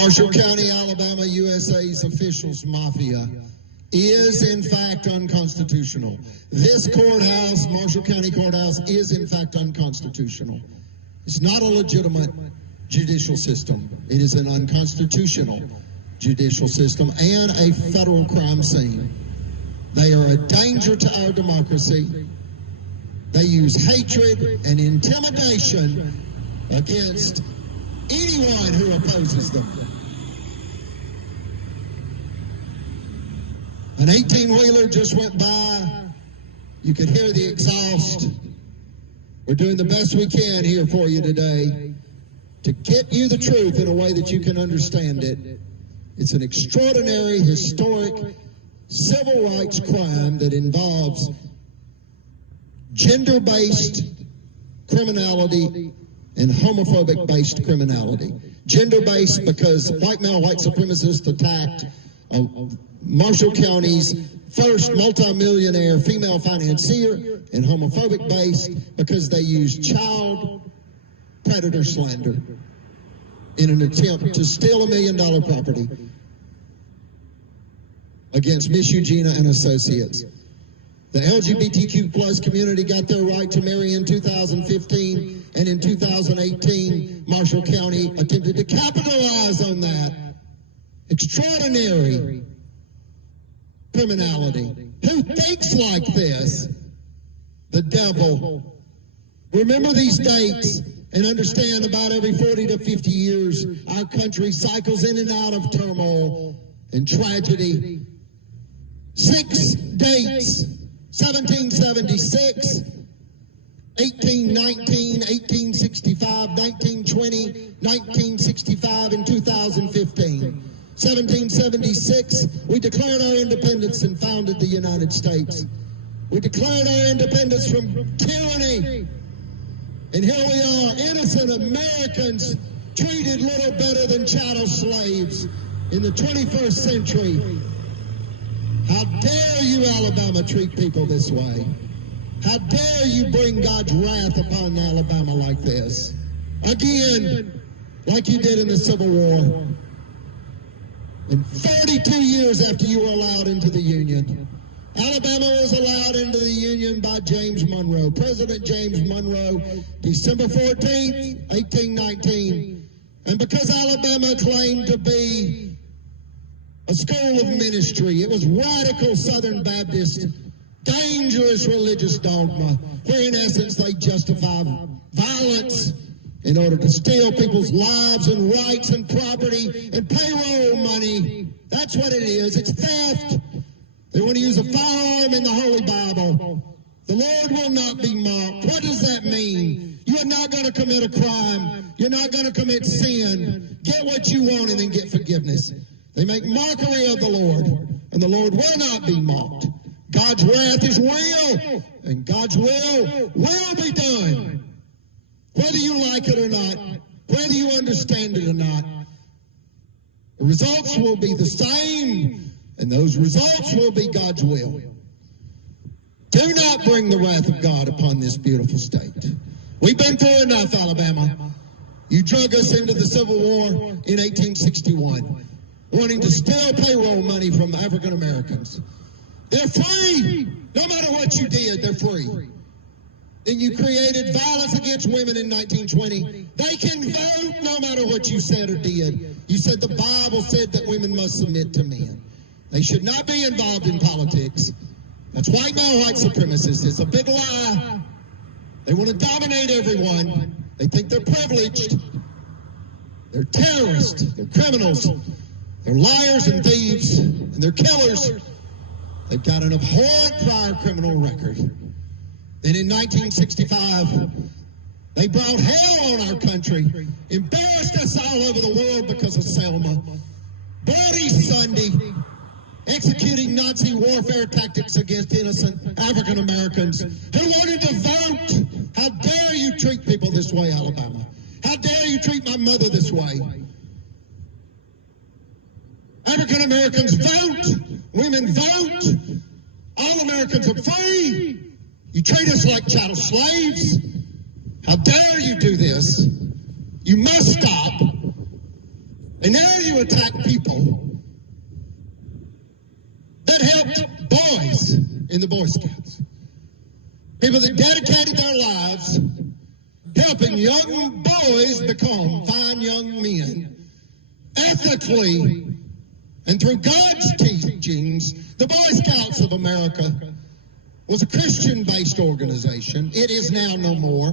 Marshall County, Alabama, USA's officials mafia is in fact unconstitutional. This courthouse, Marshall County Courthouse, is in fact unconstitutional. It's not a legitimate judicial system. It is an unconstitutional judicial system and a federal crime scene. They are a danger to our democracy. They use hatred and intimidation against anyone who opposes them. An 18-wheeler just went by. You could hear the exhaust. We're doing the best we can here for you today to get you the truth in a way that you can understand it. It's an extraordinary, historic, civil rights crime that involves gender-based criminality and homophobic-based criminality. Gender-based because white male, white supremacists attacked Marshall County's first multimillionaire female financier, and homophobic-based because they used child predator slander in an attempt to steal $1 million property against Miss Eugenia and associates. The LGBTQ plus community got their right to marry in 2015, and in 2018, Marshall County attempted to capitalize on that. Extraordinary criminality. Who thinks like this? The devil. Remember these dates and understand about every 40 to 50 years, our country cycles in and out of turmoil and tragedy. 6 dates: 1776, 1819, 1865, 1920, 1965, and 2015. 1776, we declared our independence and founded the United States. We declared our independence from tyranny. And here we are, innocent Americans, treated little better than chattel slaves in the 21st century. How dare you, Alabama, treat people this way? How dare you bring God's wrath upon Alabama like this? Again, like you did in the Civil War. And 42 years after you were allowed into the Union, Alabama was allowed into the Union by James Monroe, President James Monroe, December 14th, 1819. And because Alabama claimed to be a school of ministry, it was radical Southern Baptist, dangerous religious dogma, where in essence they justify violence in order to steal people's lives and rights and property and payroll money. That's what it is. It's theft. They want to use a firearm in the Holy Bible. The Lord will not be mocked. What does that mean? You're not going to commit a crime. You're not going to commit sin. Get what you want and then get forgiveness. They make mockery of the Lord, and the Lord will not be mocked. God's wrath is real, and God's will be done. Whether you like it or not, whether you understand it or not, the results will be the same, and those results will be God's will. Do not bring the wrath of God upon this beautiful state. We've been through enough, Alabama. You drug us into the Civil War in 1861, wanting to steal payroll money from African Americans. They're free. No matter what you did, they're free. Then you created violence against women in 1920. They can vote no matter what you said or did. You said the Bible said that women must submit to men. They should not be involved in politics. That's white male white supremacists. It's a big lie. They want to dominate everyone. They think they're privileged. They're terrorists. They're criminals. They're liars and thieves. And they're killers. They've got an abhorrent prior criminal record. Then in 1965, they brought hell on our country, embarrassed us all over the world because of Selma. Bloody Sunday, executing Nazi warfare tactics against innocent African Americans who wanted to vote. How dare you treat people this way, Alabama? How dare you treat my mother this way? African Americans vote. Women vote. All Americans are free. You treat us like chattel slaves. How dare you do this? You must stop. And now you attack people that helped boys in the Boy Scouts. People that dedicated their lives helping young boys become fine young men, ethically, and through God's teachings. The Boy Scouts of America was a Christian-based organization. It is now no more.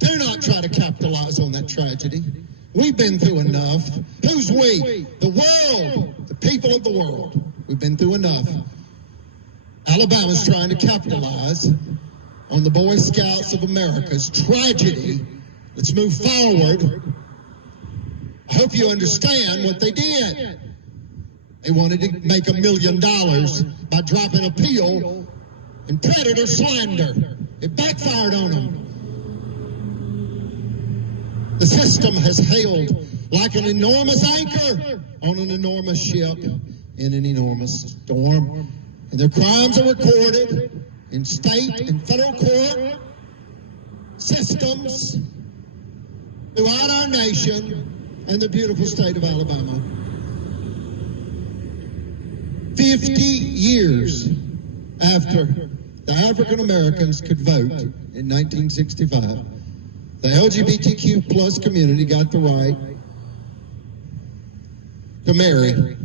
Do not try to capitalize on that tragedy. We've been through enough. Who's we? The world, the people of the world. We've been through enough. Alabama's trying to capitalize on the Boy Scouts of America's tragedy. Let's move forward. I hope you understand what they did. They wanted to make $1 million by dropping a pill and predator slander. It backfired on them. The system has held like an enormous anchor on an enormous ship in an enormous storm. And their crimes are recorded in state and federal court systems throughout our nation and the beautiful state of Alabama. 50 years after the African Americans could vote in 1965, the LGBTQ plus community got the right to marry.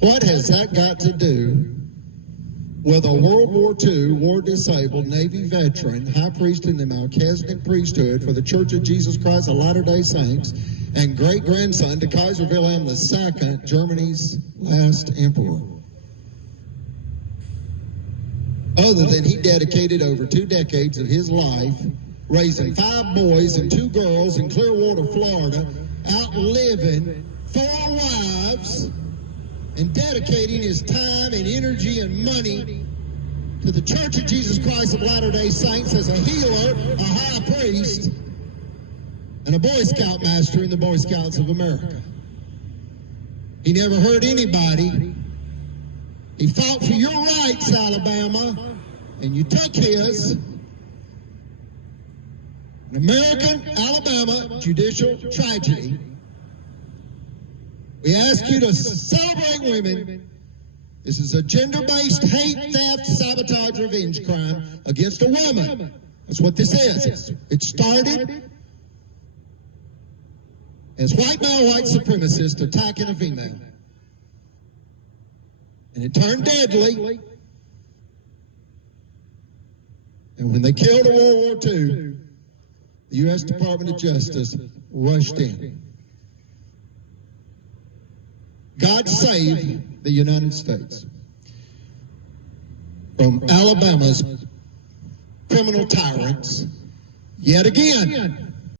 What has that got to do with a World War II, war-disabled Navy veteran, high priest in the Melchizedek priesthood for the Church of Jesus Christ of Latter-day Saints, and great-grandson to Kaiser Wilhelm II, Germany's last emperor? Other than he dedicated over 2 decades of his life raising 5 boys and 2 girls in Clearwater, Florida, outliving 4 wives, and dedicating his time and energy and money to the Church of Jesus Christ of Latter-day Saints as a healer, a high priest, and a Boy Scout master in the Boy Scouts of America. He never hurt anybody. He fought for your rights, Alabama, and you took his. An American Alabama judicial tragedy. We ask you to celebrate women. This is a gender-based hate, theft, sabotage, revenge crime against a woman. That's what this is. It started as white male white supremacists attacking a female. And it turned deadly. And when they killed in World War II, the U.S. Department of Justice rushed in. God save the United States from Alabama's criminal tyrants yet again.